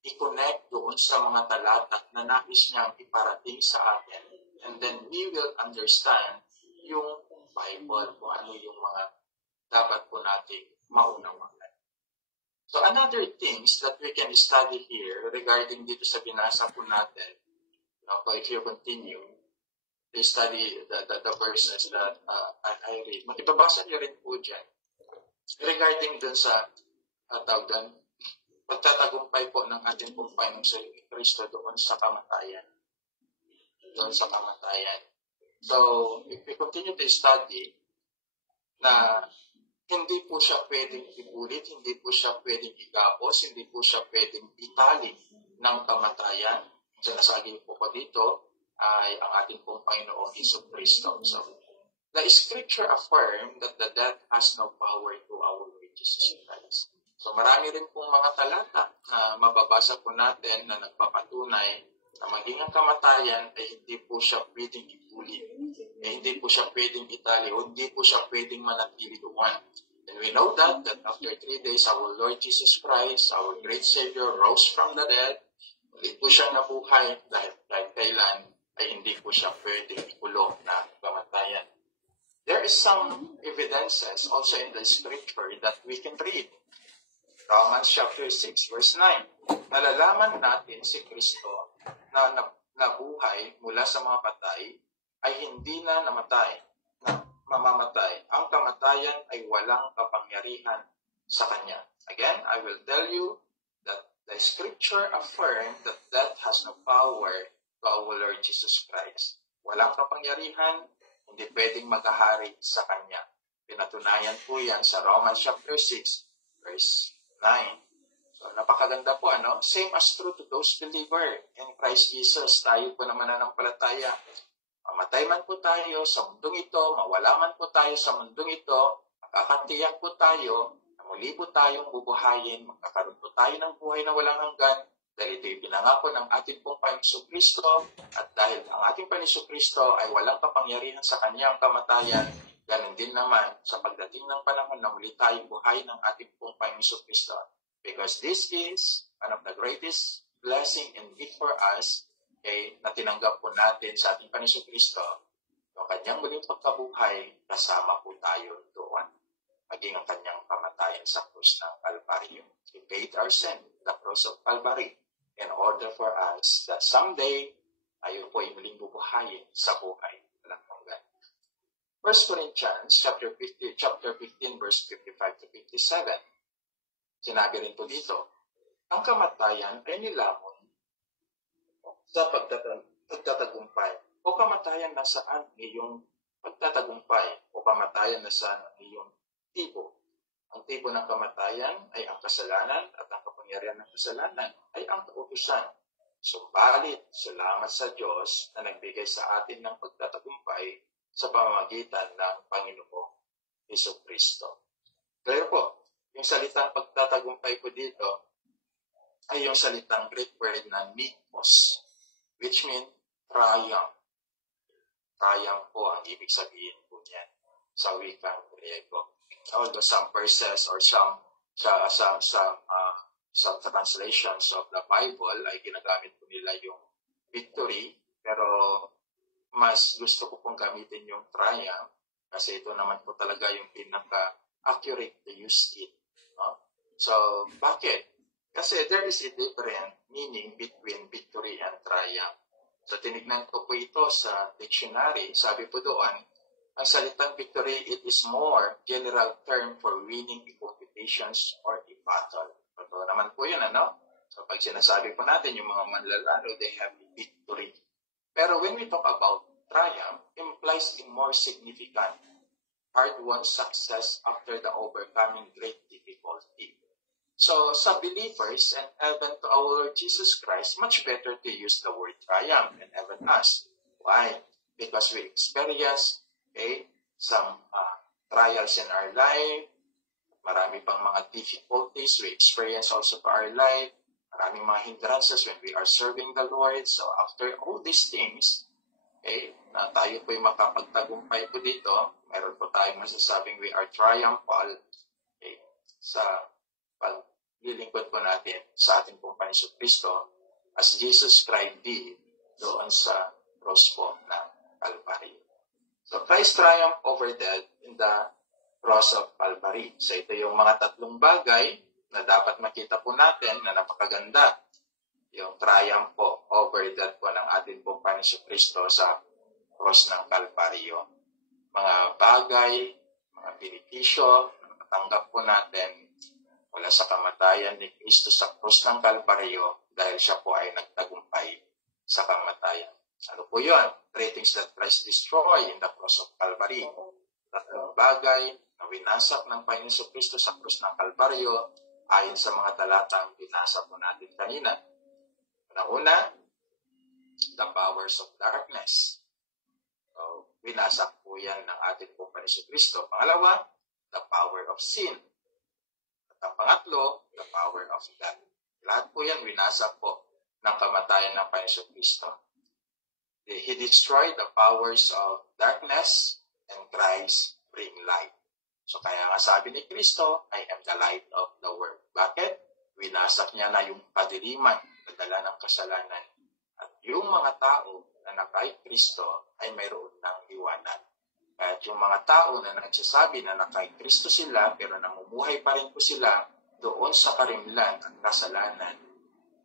i-connect doon sa mga talata na nais niyang iparating sa atin. And then we will understand yung Bible, kung ano yung mga dapat po natin maunawakan. So another things that we can study here regarding dito sa binasa po natin, if you continue, they study the verses that I read. Makibabasa niyo rin po dyan. Regarding dun sa pagtatagumpay po ng ating pong Panginoong sa Kristo doon sa kamatayan. Doon sa kamatayan. So, if we continue to study, na hindi po siya pwedeng ibulit, hindi po siya pwedeng igapos, hindi po siya pwedeng itali ng kamatayan. Sinasabi po ko dito ay ang ating pong Panginoong Jesucristo. So, the scripture affirm that the death has no power to our Lord Jesus Christ. So, marami rin pong mga talata na mababasa po natin na nagpapatunay na maging ang kamatayan ay hindi po siya pwedeng ibulit, hindi po siya pwedeng itali, o hindi po siya pwedeng manatili doon. And we know that after 3 days, our Lord Jesus Christ, our great Savior, rose from the dead. Ulit po siya nabuhay dahil kailan ay hindi po siya pwedeng ikulong na kamatayan. There is some evidences also in the scripture that we can read. Romans chapter 6, verse 9. Nalalaman natin si Kristo na nabuhay mula sa mga patay ay hindi na namatay, na mamamatay. Ang kamatayan ay walang kapangyarihan sa Kanya. Again, I will tell you that the scripture affirm that death has no power to our Lord Jesus Christ. Walang kapangyarihan, hindi pwedeng maghahari sa Kanya. Pinatunayan po yan sa Romans chapter 6, verse 9. So, napakaganda po, ano? Same as true to those believer in Christ Jesus. Tayo po naman nananampalataya. Mamatay man po tayo sa mundong ito, mawala man po tayo sa mundong ito, makakatiyak po tayo, na muli po tayong bubuhayin, magkakaroon po tayo ng buhay na walang hanggan, dahil ito'y pinangako ng ating pong Panginoong Jesucristo, at dahil ang ating Panginoong Jesucristo ay walang kapangyarihan sa kanyang kamatayan, ganun din naman sa pagdating ng panahon na muli tayong buhay ng ating pong Panginoong Jesucristo. Because this is one of the greatest blessing and gift for us, na tinanggap po natin sa ating Panginoong Jesucristo, yung kanyang muling pagkabuhay, kasama po tayo doon. Maging ang kanyang kamatayan sa krus ng Calvario. He paid our sin, the cross of Calvary, in order for us that someday, tayo po ay muling bubuhayin sa buhay walang hanggan. 1 Corinthians chapter 15, verse 55 to 57. Sinabi rin po dito, ang kamatayan ay nilamon sa pagtatagumpay. O kamatayan, nasaan iyong pagtatagumpay? O kamatayan, nasaan iyong tipo? Ang tipo ng kamatayan ay ang kasalanan at ang kapangyarihan ng kasalanan ay ang kautusan. Subalit, salamat sa Diyos na nagbigay sa atin ng pagtatagumpay sa pamamagitan ng Panginoong Jesucristo. Kaya po, yung salitang pagtatagumpay po dito ay yung salitang Greek word na mikos, which means triumph. Triumph po ang ibig sabihin po niyan sa wikang Griego. Although some verses or some translations of the Bible ay ginagamit po nila yung victory, pero mas gusto ko pong gamitin yung triumph kasi ito naman po talaga yung pinaka-accurate to use it. No? So, bakit? Kasi there is a different meaning between victory and triumph. So, tinignan ko po ito sa dictionary. Sabi po doon, ang salitang victory, it is more general term for winning a competitions or a battle. Ito naman po yun, ano? So, pag sinasabi po natin, yung mga manlalaro, they have a victory. Pero when we talk about triumph, implies a more significant, hard-won success after the overcoming great difficulty. So, sa believers and even to our Lord Jesus Christ, much better to use the word triumph and even us. Why? Because we experience some trials in our life, marami pang mga difficulties we experience also to our life, maraming mga hindrances when we are serving the Lord. So, after all these things, na tayo po'y makapagtagumpay po dito, meron po tayong masasabing we are triumphal sa paglilingkod po natin sa ating pong Panginoon Kristo as Jesus Christ did doon sa cross po ng Calvary. So, Christ triumphed over death in the cross of Calvary. So, ito yung mga tatlong bagay na dapat makita po natin na napakaganda. Yung triumph po over death po ng ating pong Panginoon Kristo sa cross ng Calvario. Mga bagay, mga benepisyo na natanggap po natin mula sa kamatayan ni Kristo sa cross ng Calvario dahil siya po ay nagtagumpay sa kamatayan. Ano po yun? Three things that Christ destroyed in the cross of Calvary. Tatlong bagay na winasak ng Panginoon Kristo sa cross ng Calvario ayon sa mga talatang binasa po natin kanina. Una, the powers of darkness. So, winasak po yan ng ating pong Panginoon Kristo. Pangalawa, the power of sin. At ang pangatlo, the power of death. Lahat po yan winasak po ng kamatayan ng Panginoon Kristo. He destroyed the powers of darkness and Christ bring light. So kaya nga sabi ni Kristo, I am the light of the world. Bakit? Winasak niya na yung kadiliman, kadala ng kasalanan. At yung mga tao na nakay Kristo ay mayroon ng liwanag. At yung mga tao na nagsasabi na nakay Kristo sila pero namumuhay pa rin po sila doon sa karimlan at kasalanan,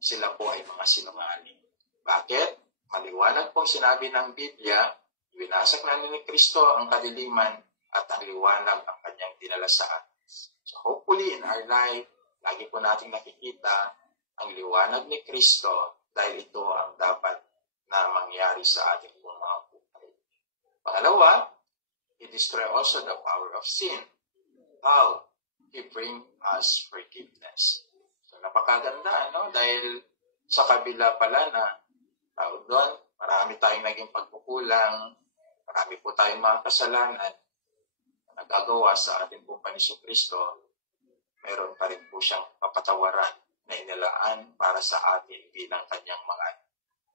sila po ay mga sinungaling. Bakit? Maliwanag pong sinabi ng Biblia, winasak na ni Kristo ang kadiliman at ang liwanag ang kanyang dinala sa atin. So hopefully in our life, lagi po nating nakikita ang liwanag ni Kristo dahil ito ang dapat na mangyari sa ating pong mga buhay. Pangalawa, He destroy also the power of sin. How? He bring us forgiveness. So napakaganda, no? Dahil sa kabila pala na doon, marami tayong naging pagkukulang, marami po tayong mga kasalanan na nagagawa sa ating pong Panginoon Kristo, meron pa rin po siyang kapatawaran na inilaan para sa atin bilang kanyang mga.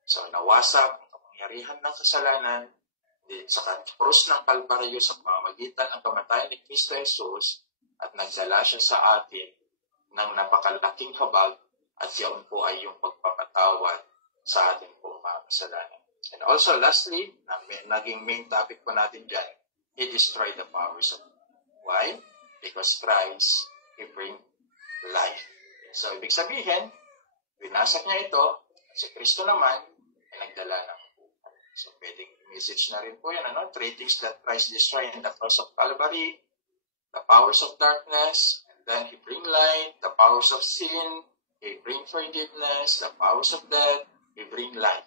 So nawasak ang kapangyarihan ng kasalanan sa krus ng Kalbaryo sa pamamagitan ng kamatayan ni Kristo Jesus at nagdala siya sa atin ng napakalaking habag at yaon po ay yung pagpapatawad sa ating pong mga kasalanan. And also lastly, naging main topic po natin dyan, He destroyed the powers of. Why? Because Christ, He bring life. So ibig sabihin, winasak niya ito, si Kristo naman ay nagdala ng buhay. So pwedeng message na rin po yan, three things that Christ destroyed in the cross of Calvary, the powers of darkness, and then He bring light, the powers of sin, He bring forgiveness, the powers of death, He bring life.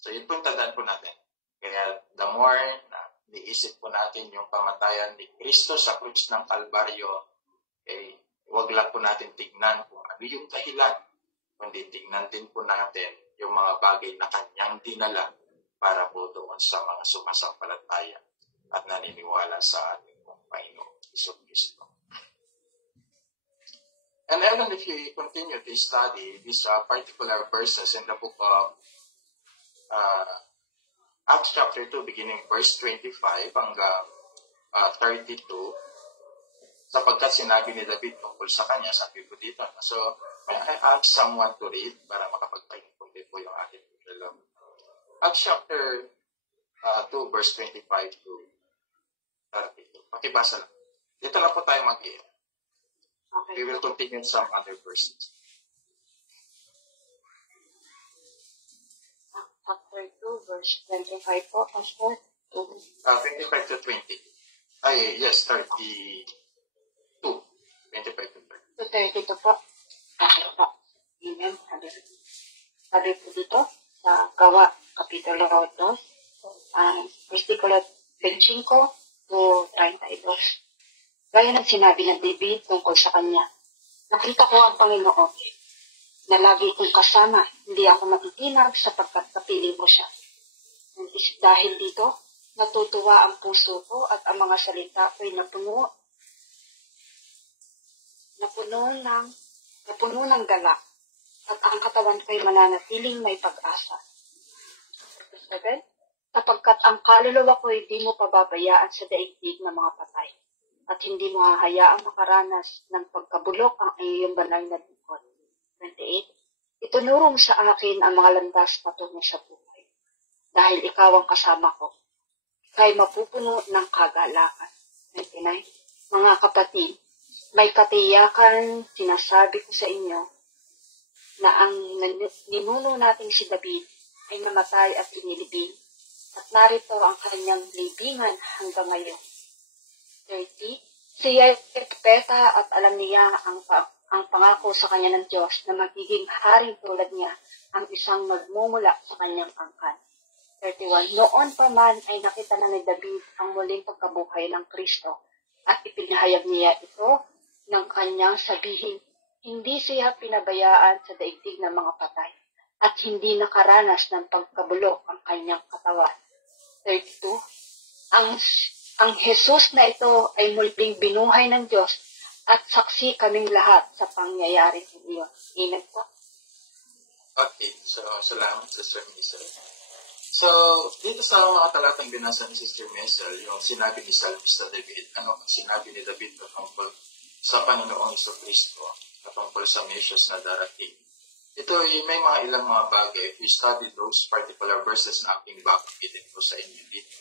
So yun po yung tandaan po natin. Kaya the more na niisip po natin yung kamatayan ni Kristo sa krus ng Kalbaryo, huwag lang po natin tignan kung ano yung dahilan, kundi tingnan din po natin yung mga bagay na kanyang dinala para po doon sa mga sumasampalataya at naniniwala sa ating Panginoong Jesucristo. And then if you continue to study these particular verses in the book of Acts chapter 2, beginning verse 25 hanggang 32, sapagkat sinabi ni David tungkol sa kanya, sabi ko dito. So, may I ask someone to read para makapagpahingi po yung aking pagdalaw. Acts chapter 2, verse 25 to 32. Pakibasa lang. Dito lang po tayo mag-iin. Okay. We will continue some other verses. Chapter 2, verse 25 po, Pastor. 25 to 20. Ay, yes, 32. 25 to 30. 2:32 po. Okay po. Amen. Sabi po dito, sa Gawa, Kapitulo 2, versikulo 25 to 32. Gaya ng sinabi ng David tungkol sa kanya, nakita ko ang Panginoon na lagi kong kasama, hindi ako matitinag sapagkat kapiling ko siya. Dahil dito, natutuwa ang puso ko at ang mga salita ko'y napuno ng galak at ang katawan ko'y mananatiling may pag-asa. 7. Sapagkat ang kaluluwa ko'y di mo pababayaan sa daigdig ng mga patay at hindi mo hahayaang makaranas ng pagkabulok ang iyong banal na lingkod. 28. Itunuro mo sa akin ang mga landas patungo sa buhay. Dahil ikaw ang kasama ko, ika'y mapupuno ng kagalakan. 29. Mga kapatid, may katiyakan sinasabi ko sa inyo na ang ninuno nating si David ay namatay at inilibing at narito ang kanyang libingan hanggang ngayon. 30. Siya ay propeta at alam niya ang pangako sa kanya ng Diyos na magiging haring tulad niya ang isang magmumula sa kanyang angkan. 31. Noon pa man ay nakita na ni David ang muling pagkabuhay ng Kristo at ipinahayag niya ito ng kanyang sabihin, hindi siya pinabayaan sa daigdig ng mga patay at hindi nakaranas ng pagkabulok ang kanyang katawan. 32. Ang Jesus na ito ay muling binuhay ng Diyos at saksi kaming lahat sa pangyayari iyon. Amen po. Okay, so salamat, Sister Maisel. So, dito sa mga talatang binasa ni Sister Maisel, yung sinabi ni Psalmista David, ano ang sinabi ni David tungkol sa Panginoong Jesucristo at tungkol sa Mesias na darating. Ito ay may mga ilang mga bagay. If you study those particular verses na aking bakapitin ko sa inyo dito.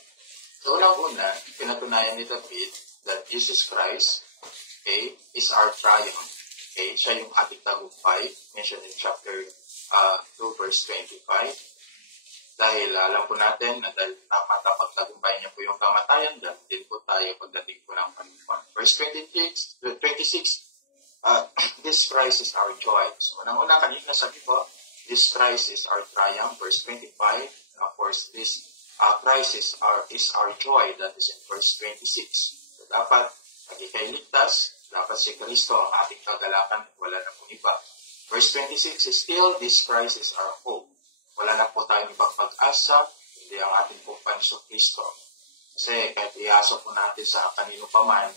So, unang-una, pinatunayan ni David that Jesus Christ, okay, is our triumph. Okay, siya yung ating tagumpay, mentioned in chapter 2, verse 25. Dahil alam po natin na dahil napagtagumpay niya po yung kamatayan, dahil din po tayo pagdating po ng Panginoon. Verse 26, this Christ is our joy. So, unang-una kanina sabi po, this Christ is our triumph. Verse 25, of course, this Christ is our joy. That is in verse 26. So, dapat, pag ikay ligtas, dapat si Kristo ang ating kagalakan, wala na pong iba. Verse 26 is still, this Christ is our hope. Wala na po tayong ibang pag-asa, hindi ang ating pong Panginoong Kristo. Kasi kahit iasa po natin sa kanino pa man,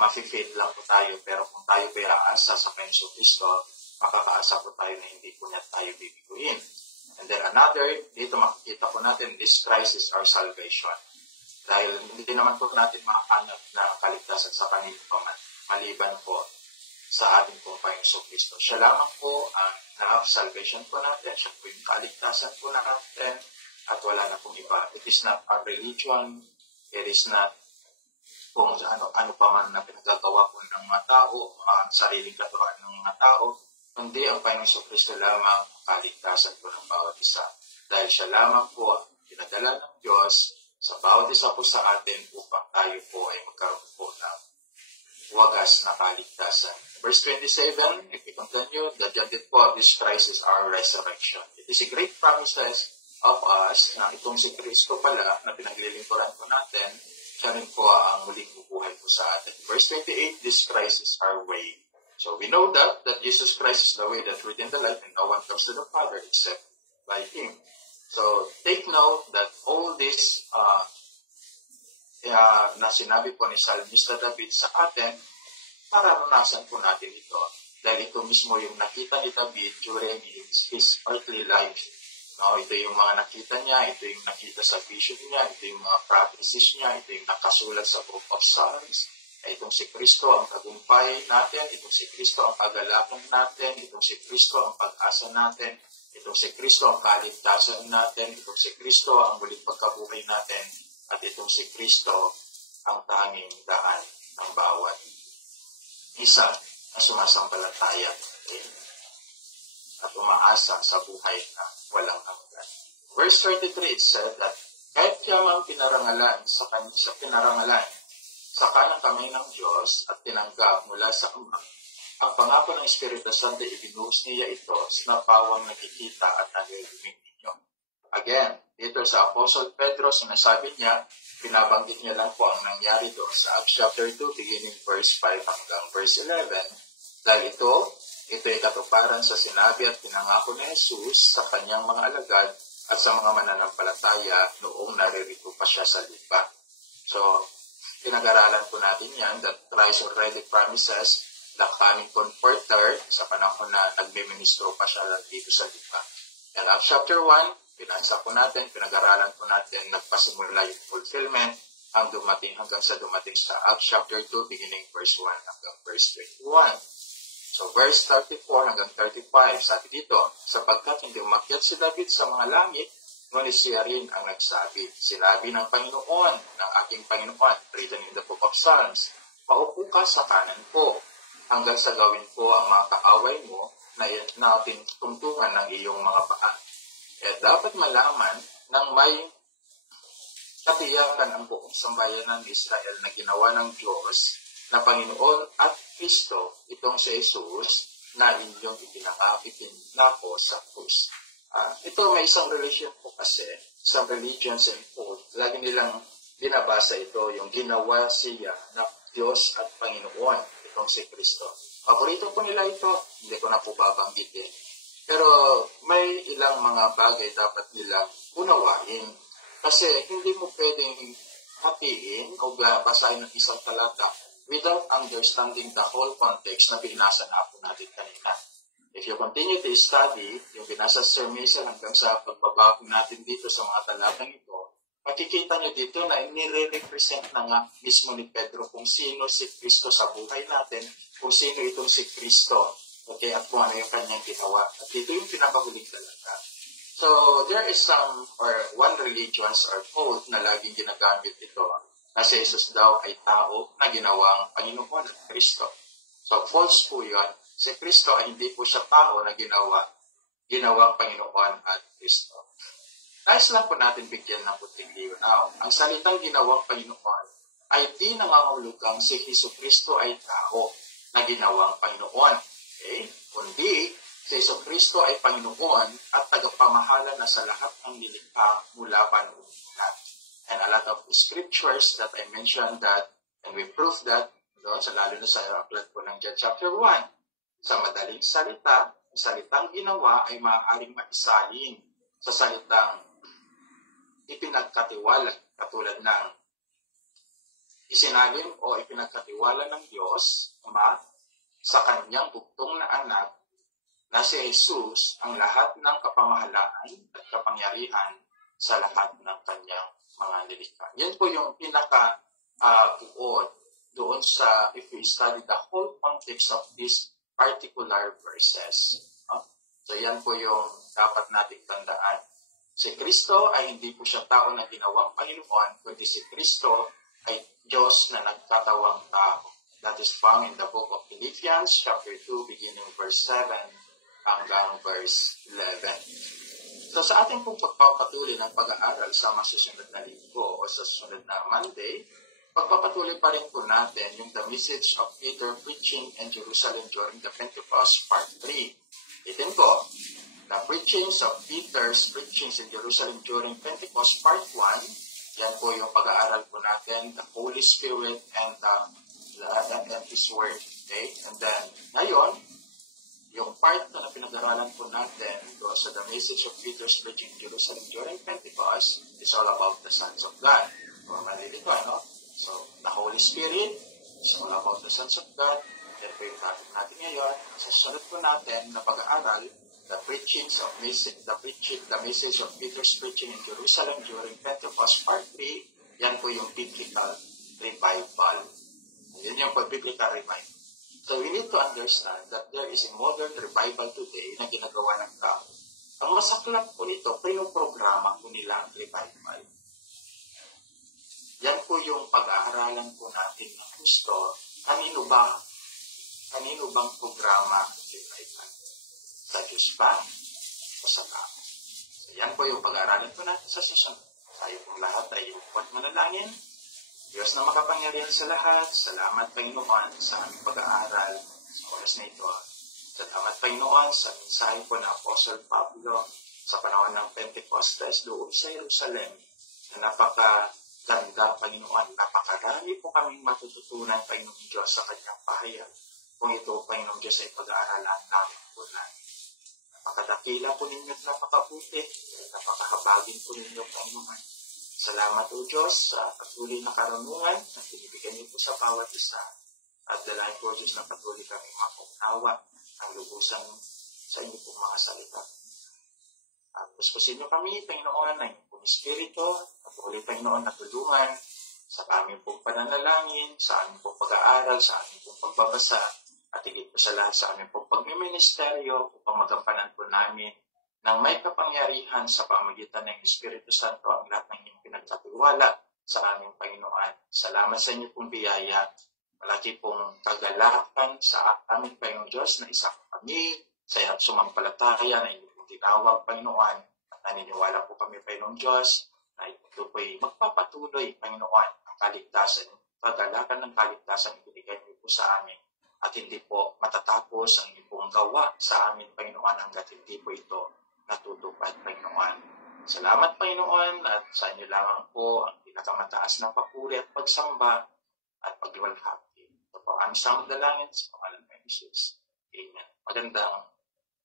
mafi-faith lang po tayo, pero kung tayo po iaasa sa Panginoong Kristo, makakaasa po tayo na hindi po niya tayo bibiguin. And then another, dito makikita po natin, this Christ is our salvation. Dahil hindi naman po natin makakanap na kaligtasan sa kanino pa man, maliban po sa ating pong Panginoong Kristo. Siya lamang po ang salvation po natin, siya po yung kaligtasan po natin, at wala na pong iba. It is not our religion, it is not kung ano pa man na pinagagawa po ng mga tao, ang sariling katuwaan ng mga tao, kundi ang Panginoong Kristo lamang kaligtasan po ng bawat isa. Dahil siya lamang po ang pinadala ng Diyos sa bawat isa po sa atin upang tayo po ay magkaroon po ng wagas na kaligtasan. Verse 27, if we continue, that this Christ is our resurrection. It is a great promises of us na itong si Kristo pala na pinaglilingkuran po natin, siya rin po ang muling bubuhay po sa atin. Verse 28, this Christ is our way. So we know that Jesus Christ is the way, the truth, and the life, and no one comes to the Father except by Him. So take note that all this na sinabi po ni Psalmista David sa atin, mararanasan po natin ito. Dahil ito mismo yung nakita ni David during his earthly life. No, ito yung mga nakita niya, ito yung nakita sa vision niya, ito yung mga prophecies niya, ito yung nakasulat sa Book of Psalms. Itong si Kristo ang tagumpay natin, itong si Kristo ang kagalakan natin, itong si Kristo ang pag-asa natin, itong si Kristo ang kaligtasan natin, itong si Kristo ang muling pagkabuhay natin, at itong si Kristo ang tanging daan ng bawat isa na sumasampalataya at umaasa sa buhay na walang hanggan. Verse 33, it said that kahit yamang pinarangalan sa kanang kamay ng Diyos at tinanggap mula sa Ama, ang pangako ng Espiritu Santo ibinuhos niya ito sa napawang nakikita at nalilumig ninyo. Again, dito sa Apostle Pedro, sinasabi niya, pinabanggit niya lang po ang nangyari doon sa Acts chapter 2, beginning verse 5 hanggang verse 11. Dahil ito ay katuparan sa sinabi at pinangako ni Jesus sa kanyang mga alagad at sa mga mananampalataya noong naririto pa siya sa lupa. So, pinag-aralan po natin yan that Christ already promises the coming Comforter sa panahon na nagme-ministro pa siya dito sa lupa. And Acts chapter 1, pinansa po natin, pinag-aralan po natin, nagpasimula yung fulfillment hanggang sa dumating sa Acts chapter 2, beginning verse 1 hanggang verse 21. So verse 34 hanggang 35, sabi dito, sapagkat hindi umakyat si David sa mga langit, ngunit siya rin ang nagsabi, sinabi ng Panginoon, ng aking Panginoon, written in the Book of Psalms, paupo ka sa kanan ko, hanggang sa gawin ko ang mga kaaway mo na tungtungan ng iyong mga paa. Dapat malaman ng may katiyakan ang buong sambayanan ng Israel na ginawa ng Diyos na Panginoon at Kristo, itong si Jesus na inyong ipinako sa krus. Ito may isang relation po kasi sa religions and faith. Lagi nilang binabasa ito, yung ginawa siya na Diyos at Panginoon, itong si Kristo. Paborito po nila ito, hindi ko na po babanggitin. Pero may ilang mga bagay dapat nilang unawain. Kasi hindi mo pwedeng hatiin o basahin ng isang talata without understanding the whole context na binasa na po natin kanina. If you continue to study, yung binasa sa Sir Mason hanggang sa pagbabako natin dito sa mga talatang ito, makikita nyo dito na nire-represent na nga mismo ni Pedro kung sino si Kristo sa buhay natin, kung sino itong si Kristo. Okay, at kung ano yung kanyang ginawa. At ito yung pinakahuling talaga. So, there is one religions or cult na laging ginagamit ito na si Jesus daw ay tao na ginawang Panginoon at Kristo. So, false po yun. Si Kristo ay hindi po siya tao na ginawang Panginoon at Kristo. Nais lang po natin bigyan ng puting linaw. Ang salitang ginawang Panginoon ay di nangangahulugang si Jesucristo ay tao na ginawang Panginoon. Okay? Kundi, si Jesucristo ay Panginoon at tagapamahala na sa lahat ng nilikha mula pa noon. And a lot of scriptures that I mentioned that, and we prove that, lalo na sa aklat po ng John chapter 1. Sa madaling salita, ang salitang ginawa ay maaaring maisalin sa salitang ipinagkatiwala, katulad ng isinalim o ipinagkatiwala ng Diyos, Ama, sa kanyang bugtong na anak na si Jesus ang lahat ng kapamahalaan at kapangyarihan sa lahat ng kanyang mga nilikha. Yan po yung pinaka-buod doon sa, if we study the whole context of these particular verses. So yan po yung dapat nating tandaan. Si Kristo ay hindi po siya tao na ginawang Panginoon, kundi si Kristo ay Diyos na nagkatawang tao. That is found in the book of Philippians, chapter 2, beginning verse 7 hanggang verse 11. So sa ating pong pagpapatuloy ng pag-aaral sa masusunod na linggo o sa susunod na Monday, pagpapatuloy pa rin po natin yung the message of Peter preaching in Jerusalem during the Pentecost part 3. Itin po, the preachings of Peter's preachings in Jerusalem during Pentecost part 1. Yan po yung pag-aaral po natin, the Holy Spirit and His Word. Okay? And then, ngayon, yung part na pinag-aralan po natin doon sa the message of Peter's preaching in Jerusalem during Pentecost is all about the sons of God. Normally dito, ano? So, the Holy Spirit is all about the sons of God. Yan po yung topic natin ngayon. Sa sunod po natin na pag-aaral, the message of Peter's preaching in Jerusalem during Pentecost part 3, yan po yung biblical revival. Yan yung biblical revival. So we need to understand that there is a modern revival today na ginagawa ng tao. Ang masaklap po nito, pinoprograma po nila ang revival. Yan po yung pag-aaralan po natin ng gusto. Kanino bang programa ang revival? Sa Diyos ba? O sa tao? So yan po yung pag-aaralan po natin sa session. Tayo pong lahat ay huwag manalangin. Diyos na makapangyarihan sa lahat, salamat Panginoon sa aming pag-aaral sa oras na ito. Salamat Panginoon sa mensahe po ng Apostle Pablo sa panahon ng Pentecostes doon sa Jerusalem na napakaganda Panginoon. Napakarami po kaming matututunan Panginoon Diyos sa kanyang pahayag. Kung ito Panginoon Diyos ay pag-aaralan namin po namin. Napakadakila po ninyo at napakabuti, napakahabagin po ninyo Panginoon. Salamat o Diyos sa patuloy na karunungan na binibigyan niyo po sa bawat isa. At dalayan po Diyos na patuloy kami makunawa ang lubusan sa inyo pong mga salita. Puspusin niyo kami, Panginoon, na inyong pong Espiritu, patuloy Panginoon na tulungan sa aming pong pananalangin, sa aming pong pag-aaral, sa aming pong pagbabasa, at higit po sa lahat sa aming pong pagmiministeryo upang magampanan po namin nang may kapangyarihan sa pamagitan ng Espiritu Santo ang lahat ng inyong pinagkatiwala sa aming Panginoon. Salamat sa inyo pong biyaya. Malaki pong kagalakan sa aming Panginoon Diyos na isa kami sa sumampalataya na inyong pong tinawag, Panginoon. At naniniwala po kami, Panginoon Diyos, na ito po'y magpapatuloy, Panginoon, ang kaligtasan, kagalakan ng kaligtasan ibigay niyo po sa amin. At hindi po matatapos ang inyong pong gawa sa amin, Panginoon, hanggat hindi po ito natutupad, Panginoon. Salamat, Panginoon, at sa inyo lamang po ang pinakamataas na papuri at pagsamba at pagluwalhati. Ito po ang samang dalangin sa pangalan ng Jesus. Amen. Magandang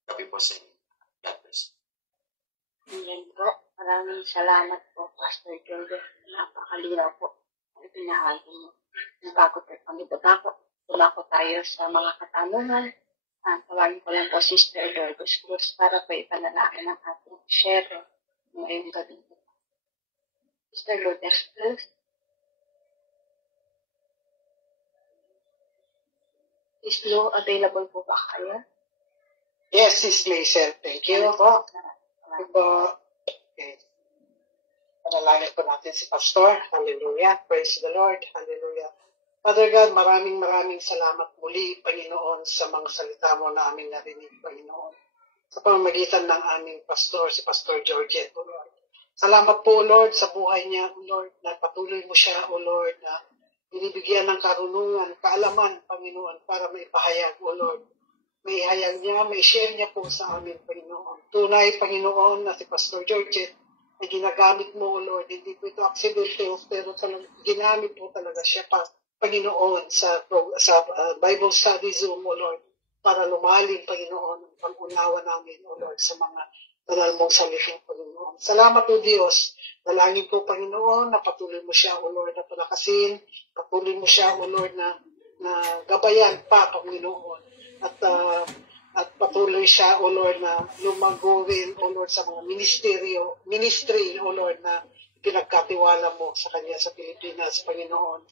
gabi po sa inyo. God bless. Amen po. Maraming salamat po, Pastor Joseph. Napakalinaw po ang pinahagi mo. Bago tayo tulako tayo sa mga katanungan. Tawagin ko lang po Sister Lourdes Cruz para po ipanalangin ang ating share ngayong gabi. Sister Lourdes Cruz. Is Lo available po ba kayo? Yes, Sis Mason. Thank you. Okay. Panalangin po natin si Pastor. Hallelujah. Praise the Lord. Hallelujah. Father God, maraming salamat muli, Panginoon, sa mga salita mo na aming narinig, Panginoon. Sa pamamagitan ng aming pastor, si Pastor Georgette, O Lord. Salamat po, Lord, sa buhay niya, O Lord, na patuloy mo siya, O Lord, na binibigyan ng karunungan, kaalaman, Panginoon, para maipahayag, O Lord. May hayag niya, may share niya po sa amin, Panginoon. Tunay, Panginoon, na si Pastor Georgette, na ginagamit mo, O Lord. Hindi po ito accidental, pero ginamit po talaga siya pa, Panginoon, sa Bible Study Zoom, O Lord, para lumalim, Panginoon, ang pag-unawa namin, O Lord, sa mga banal mong salita, Panginoon. Salamat po, Diyos. Dalangin po, Panginoon, na patuloy mo siya, O Lord, na palakasin, patuloy mo siya, O Lord, na gabayan pa, Panginoon, at patuloy siya, O Lord, na lumagawin, O Lord, sa mga ministry, O Lord, na pinagkatiwala mo sa kanya sa Pilipinas, Panginoon.